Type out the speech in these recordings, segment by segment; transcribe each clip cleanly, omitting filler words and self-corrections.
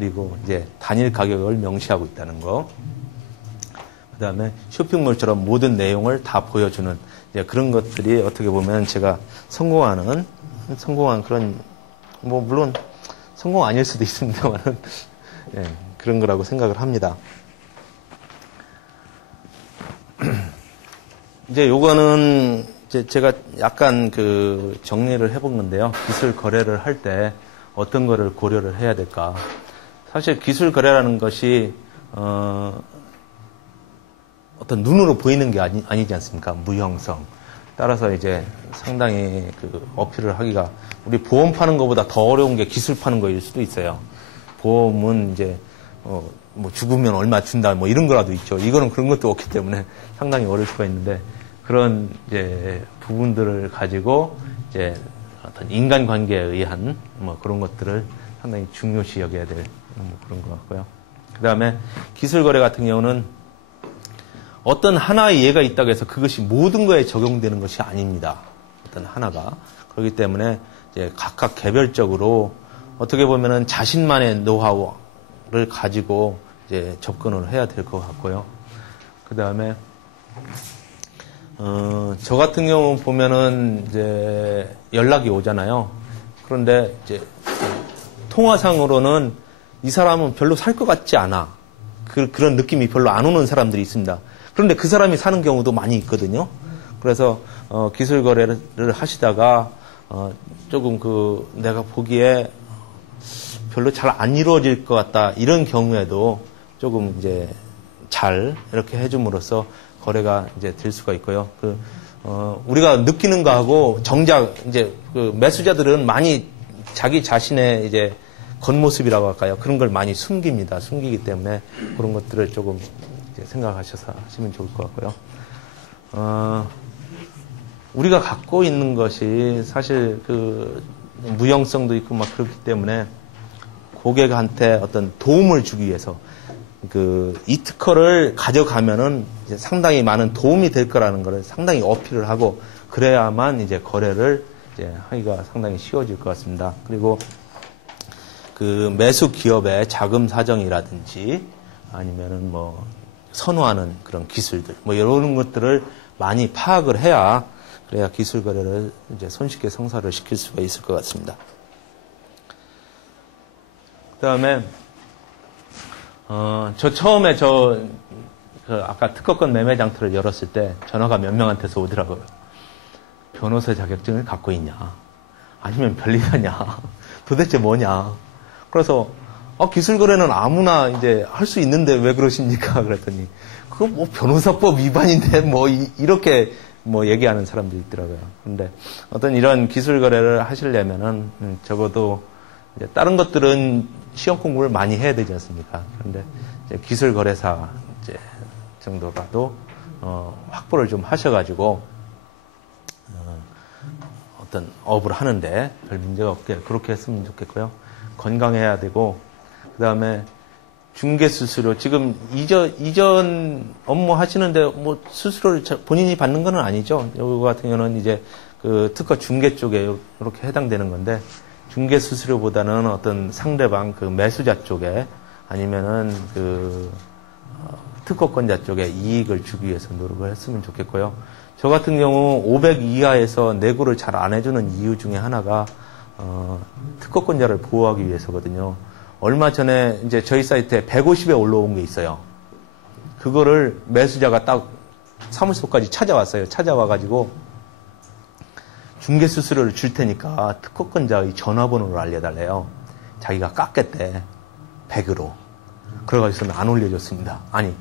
그리고 이제 단일 가격을 명시하고 있다는 거. 그 다음에 쇼핑몰처럼 모든 내용을 다 보여주는 이제 그런 것들이 어떻게 보면 제가 성공한 그런, 뭐, 물론 성공 아닐 수도 있습니다만은, 예, 그런 거라고 생각을 합니다. 이제 요거는 이제 제가 약간 그 정리를 해본 건데요. 기술 거래를 할 때 어떤 거를 고려를 해야 될까. 사실 기술 거래라는 것이, 어떤 눈으로 보이는 게 아니지 않습니까? 무형성. 따라서 이제 상당히 그 어필을 하기가, 우리 보험 파는 것보다 더 어려운 게 기술 파는 거일 수도 있어요. 보험은 이제, 뭐 죽으면 얼마 준다, 뭐 이런 거라도 있죠. 이거는 그런 것도 없기 때문에 상당히 어려울 수가 있는데, 그런 이제 부분들을 가지고 이제 어떤 인간관계에 의한 뭐 그런 것들을 상당히 중요시 여겨야 될 뭐 그런 것 같고요. 그 다음에 기술 거래 같은 경우는 어떤 하나의 예가 있다고 해서 그것이 모든 거에 적용되는 것이 아닙니다. 어떤 하나가. 그렇기 때문에 이제 각각 개별적으로 어떻게 보면은 자신만의 노하우를 가지고 이제 접근을 해야 될 것 같고요. 그 다음에, 저 같은 경우 보면은 이제 연락이 오잖아요. 그런데 이제 통화상으로는 이 사람은 별로 살 것 같지 않아. 그런 느낌이 별로 안 오는 사람들이 있습니다. 그런데 그 사람이 사는 경우도 많이 있거든요. 그래서 기술 거래를 하시다가 조금 내가 보기에 별로 잘 안 이루어질 것 같다 이런 경우에도 조금 이제 잘 이렇게 해줌으로써 거래가 이제 될 수가 있고요. 우리가 느끼는 거하고 정작 이제 그 매수자들은 많이 자기 자신의 이제 겉모습이라고 할까요? 그런 걸 많이 숨깁니다. 숨기기 때문에 그런 것들을 조금 이제 생각하셔서 하시면 좋을 것 같고요. 우리가 갖고 있는 것이 사실 그 무형성도 있고 막 그렇기 때문에 고객한테 어떤 도움을 주기 위해서 이 특허를 가져가면은 이제 상당히 많은 도움이 될 거라는 것을 상당히 어필을 하고 그래야만 이제 거래를 이제 하기가 상당히 쉬워질 것 같습니다. 그리고 그 매수 기업의 자금 사정이라든지 아니면은 뭐 선호하는 그런 기술들 뭐 이런 것들을 많이 파악을 해야 그래야 기술 거래를 이제 손쉽게 성사를 시킬 수가 있을 것 같습니다. 그다음에 저 처음에 아까 특허권 매매 장터를 열었을 때 전화가 몇 명한테서 오더라고요. 변호사 자격증을 갖고 있냐? 아니면 변리사냐? 도대체 뭐냐? 그래서 기술 거래는 아무나 이제 할 수 있는데 왜 그러십니까? 그랬더니 그거 뭐 변호사법 위반인데 뭐 이렇게 뭐 얘기하는 사람들이 있더라고요. 그런데 어떤 이런 기술 거래를 하시려면은 적어도 이제 다른 것들은 시험 공부를 많이 해야 되지 않습니까? 그런데 이제 기술 거래사 이제 정도라도 확보를 좀 하셔가지고 어떤 업을 하는데 별 문제가 없게 그렇게 했으면 좋겠고요. 건강해야 되고 그 다음에 중개 수수료 지금 이전 업무 하시는데 뭐 수수료를 본인이 받는 건 아니죠. 이거 같은 경우는 이제 그 특허 중개 쪽에 이렇게 해당되는 건데 중개 수수료보다는 어떤 상대방 그 매수자 쪽에 아니면은 특허권자 쪽에 이익을 주기 위해서 노력을 했으면 좋겠고요. 저 같은 경우 500 이하에서 내구를 잘 안 해주는 이유 중에 하나가 특허권자를 보호하기 위해서거든요. 얼마 전에 이제 저희 사이트에 150에 올라온 게 있어요. 그거를 매수자가 딱 사무소까지 찾아왔어요. 찾아와가지고 중개 수수료를 줄 테니까 특허권자의 전화번호를 알려달래요. 자기가 깎겠대. 100으로. 그래가지고는 안 올려줬습니다. 아니,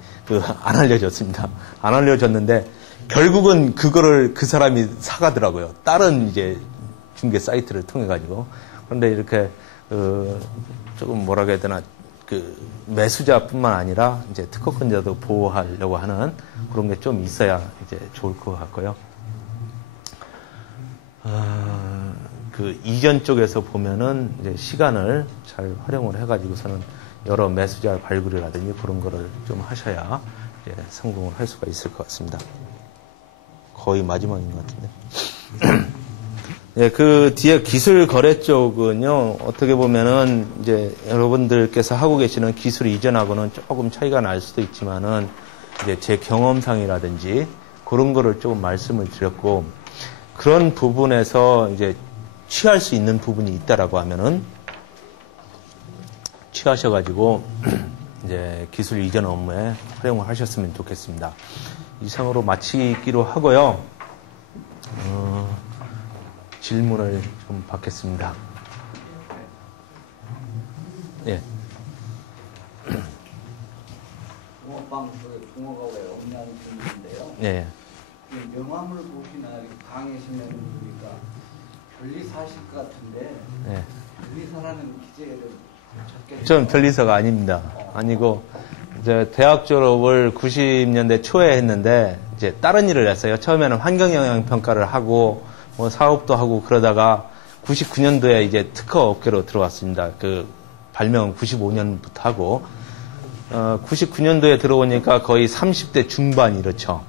안 알려줬습니다. 안 알려줬는데 결국은 그거를 그 사람이 사가더라고요. 다른 이제 중개 사이트를 통해가지고. 그런데 이렇게 조금 뭐라고 해야 되나 매수자뿐만 아니라 이제 특허권자도 보호하려고 하는 그런 게 좀 있어야 이제 좋을 것 같고요. 이전 쪽에서 보면은 이제 시간을 잘 활용을 해가지고서는 여러 매수자 발굴이라든지 그런 거를 좀 하셔야 이제 성공을 할 수가 있을 것 같습니다. 거의 마지막인 것 같은데. 예, 그 뒤에 기술 거래 쪽은요, 어떻게 보면은 이제 여러분들께서 하고 계시는 기술 이전하고는 조금 차이가 날 수도 있지만은 이제 제 경험상이라든지 그런 거를 조금 말씀을 드렸고, 그런 부분에서 이제 취할 수 있는 부분이 있다라고 하면은 취하셔가지고 이제 기술 이전 업무에 활용을 하셨으면 좋겠습니다. 이상으로 마치기로 하고요. 질문을 좀 받겠습니다. 예. 붕어빵 붕어가 왜 없냐는 질문인데요. 예. 명함을 보시나 강의시면 보니까 변리사실 것 같은데 예. 변리사라는 기재를 찾게 전 변리사가 아닙니다. 아니고 이제 대학 졸업을 90년대 초에 했는데 이제 다른 일을 했어요. 처음에는 환경영향 평가를 하고 뭐 사업도 하고 그러다가 99년도에 이제 특허 업계로 들어왔습니다. 그 발명은 95년부터 하고 99년도에 들어오니까 거의 30대 중반 이렇죠.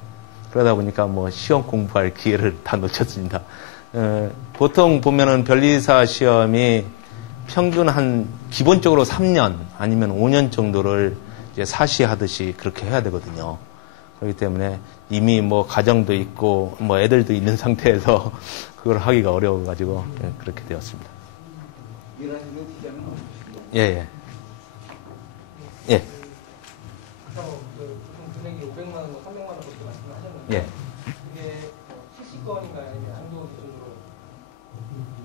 그러다 보니까 뭐 시험 공부할 기회를 다 놓쳤습니다. 보통 보면은 변리사 시험이 평균 한 기본적으로 3년 아니면 5년 정도를 이제 사시하듯이 그렇게 해야 되거든요. 그렇기 때문에 이미 뭐 가정도 있고 뭐 애들도 있는 상태에서 그걸 하기가 어려워가지고 그렇게 되었습니다. 일하시는 기자는 어떠신가요? 예. 예. 보통 금액이 500만 원, 300만 원 그렇게 말씀하셨는데 예. 이게 실시권인가요? 아니면 양도 기준으로?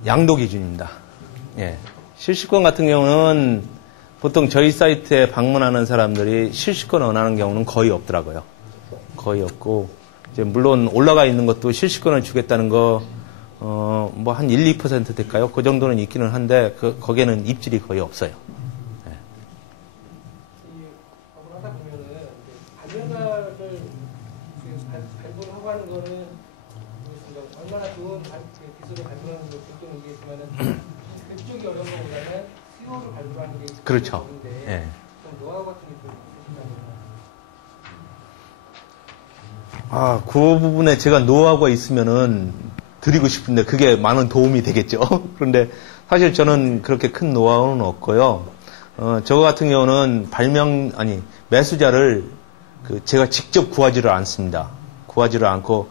양도 기준입니다. 예. 실시권 같은 경우는 보통 저희 사이트에 방문하는 사람들이 실시권을 원하는 경우는 거의 없더라고요. 거의 없고, 이제 물론 올라가 있는 것도 실시권을 주겠다는 거, 뭐 한 1, 2% 될까요? 그 정도는 있기는 한데, 거기에는 입질이 거의 없어요. 예. 이 업을 하다 보면은 발명가를 발굴을 하고 하는 거는 얼마나 좋은 기술을 발굴하는 것도 모르겠지만은 그쪽이 어려운 것보다는 수요를 발굴하는 게 그렇죠. 어려운데 예. 좀 노하우 같은 게 좀 있으시다면. 그 부분에 제가 노하우가 있으면은 드리고 싶은데 그게 많은 도움이 되겠죠. 그런데 사실 저는 그렇게 큰 노하우는 없고요. 저 같은 경우는 매수자를 제가 직접 구하지를 않습니다. 구하지를 않고,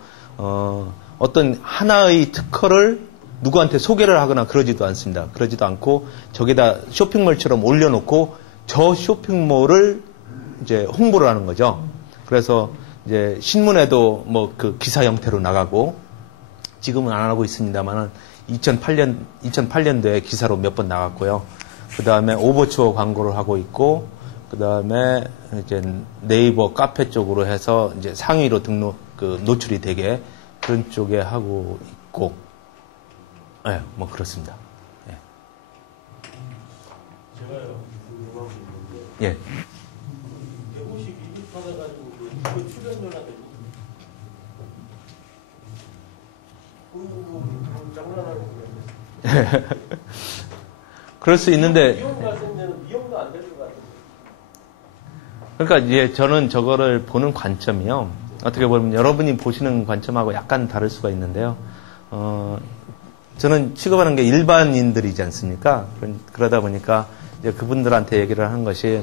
어떤 하나의 특허를 누구한테 소개를 하거나 그러지도 않습니다. 그러지도 않고, 저기다 쇼핑몰처럼 올려놓고, 저 쇼핑몰을 이제 홍보를 하는 거죠. 그래서 이제 신문에도 뭐 그 기사 형태로 나가고, 지금은 안 하고 있습니다만은 2008년도에 기사로 몇 번 나갔고요. 그 다음에 오버추어 광고를 하고 있고, 그 다음에 이제 네이버 카페 쪽으로 해서 이제 상위로 노출이 되게 그런 쪽에 하고 있고, 예, 뭐 그렇습니다. 예. 제가요, 궁금한 게 있는데. 예. 152 받아가지고 그 출연료라든지. 장난하는 거예요. 그럴 수 있는데. 미용 같은 데는 미용도 안 될 것 같은데. 그러니까 이제 저는 저거를 보는 관점이요. 어떻게 보면 여러분이 보시는 관점하고 약간 다를 수가 있는데요. 저는 취급하는 게 일반인들이지 않습니까? 그러다 보니까 이제 그분들한테 얘기를 하는 것이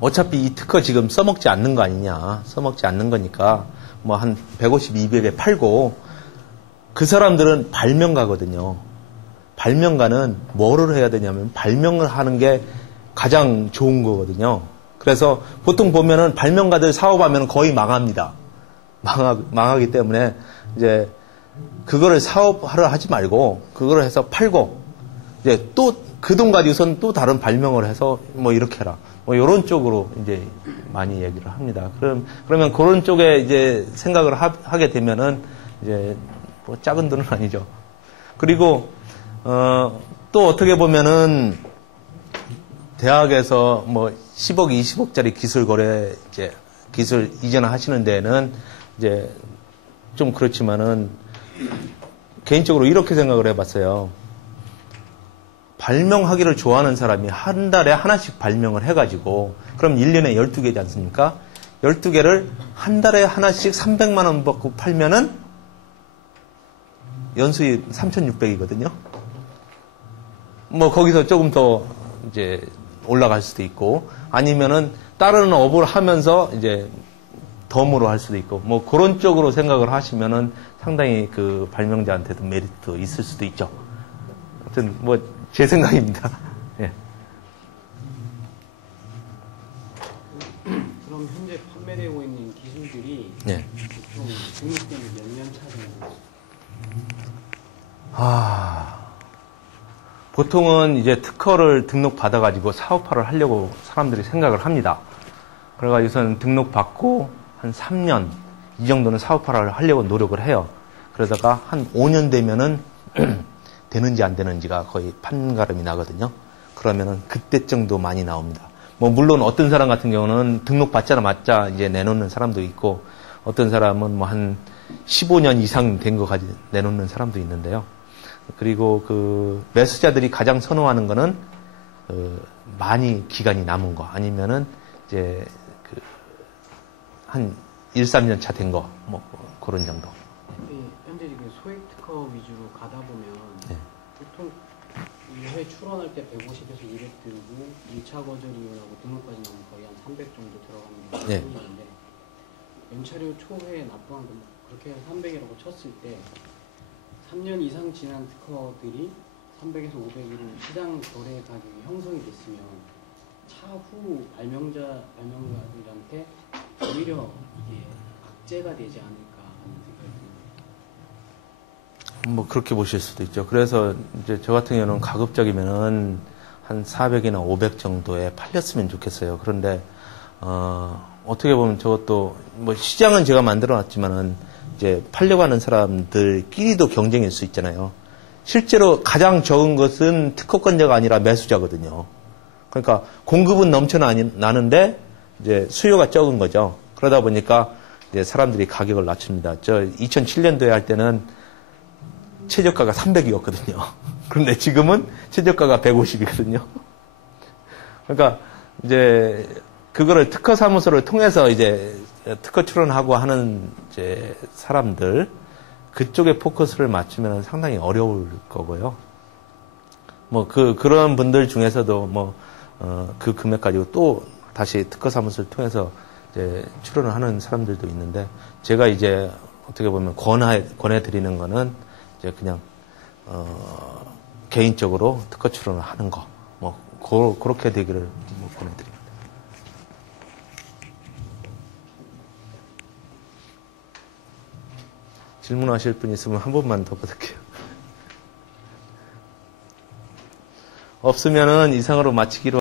어차피 이 특허 지금 써먹지 않는 거 아니냐. 써먹지 않는 거니까 뭐 한 150, 200에 팔고 그 사람들은 발명가거든요. 발명가는 뭐를 해야 되냐면 발명을 하는 게 가장 좋은 거거든요. 그래서 보통 보면은 발명가들 사업하면 거의 망합니다. 망하기 때문에 이제 그거를 사업하러 하지 말고 그거를 해서 팔고 이제 또 그 돈 가지고선 또 다른 발명을 해서 뭐 이렇게 해라. 뭐 이런 쪽으로 이제 많이 얘기를 합니다. 그러면 그런 쪽에 이제 생각을 하게 되면은 이제 뭐 작은 돈은 아니죠. 그리고 또 어떻게 보면은 대학에서 뭐 10억, 20억짜리 기술 거래 이제 기술 이전하시는 데는 이제 좀 그렇지만은 개인적으로 이렇게 생각을 해봤어요. 발명하기를 좋아하는 사람이 한 달에 하나씩 발명을 해가지고 그럼 1년에 12개지 않습니까? 12개를 한 달에 하나씩 300만 원 받고 팔면은 연수입 3,600이거든요. 뭐 거기서 조금 더 이제 올라갈 수도 있고, 아니면은 다른 업을 하면서 이제 덤으로 할 수도 있고, 뭐 그런 쪽으로 생각을 하시면은 상당히 그 발명자한테도 메리트 있을 수도 있죠. 하여튼 뭐 제 생각입니다. 예. 그럼 현재 판매되고 있는 기술들이 예. 보통 등록되는 몇 년 차 정도? 보통은 이제 특허를 등록받아가지고 사업화를 하려고 사람들이 생각을 합니다. 그래가지고선 등록받고 한 3년, 이 정도는 사업화를 하려고 노력을 해요. 그러다가 한 5년 되면은 되는지 안 되는지가 거의 판가름이 나거든요. 그러면은 그때 정도 많이 나옵니다. 뭐 물론 어떤 사람 같은 경우는 등록받자마자 이제 내놓는 사람도 있고, 어떤 사람은 뭐 한 15년 이상 된 거 가지고 내놓는 사람도 있는데요. 그리고 그 매수자들이 가장 선호하는 거는 많이 기간이 남은 거, 아니면은 이제 그 한 1, 3년 차 된 거, 뭐 그런 정도. 현재 지금 소액 특허 위주로 가다 보면 네. 보통 1회 출원할 때 150에서 200 들고 1차 거절 이유라고 등록까지 나오면 거의 한 300 정도 들어가는 게 네. 있는데, 연차료 초회에 납부한 거 그렇게 300이라고 쳤을 때 3년 이상 지난 특허들이 300에서 500으로 시장 거래 가격이 형성이 됐으면 차후 발명자들한테 오히려 이게 악재가 되지 않을까 하는 생각이 듭니다. 뭐 그렇게 보실 수도 있죠. 그래서 이제 저 같은 경우는 가급적이면은 한 400이나 500 정도에 팔렸으면 좋겠어요. 그런데 어떻게 보면 저것도 뭐 시장은 제가 만들어 놨지만은 이제 팔려고 하는 사람들끼리도 경쟁일 수 있잖아요. 실제로 가장 적은 것은 특허권자가 아니라 매수자거든요. 그러니까 공급은 넘쳐나는데 이제 수요가 적은 거죠. 그러다 보니까 이제 사람들이 가격을 낮춥니다. 저 2007년도에 할 때는 최저가가 300이었거든요. 그런데 지금은 최저가가 150이거든요. 그러니까 이제 그거를 특허 사무소를 통해서 이제 특허 출원하고 하는 이제 사람들, 그쪽에 포커스를 맞추면 상당히 어려울 거고요. 뭐 그런 분들 중에서도 뭐 그 금액 가지고 또 다시 특허 사무소를 통해서 이제 출원을 하는 사람들도 있는데, 제가 이제 어떻게 보면 권해 드리는 거는 이제 그냥 개인적으로 특허 출원을 하는 거, 뭐 그렇게 되기를 권해 드립니다. 질문하실 분 있으면 한 번만 더 받을게요. 없으면은 이상으로 마치기로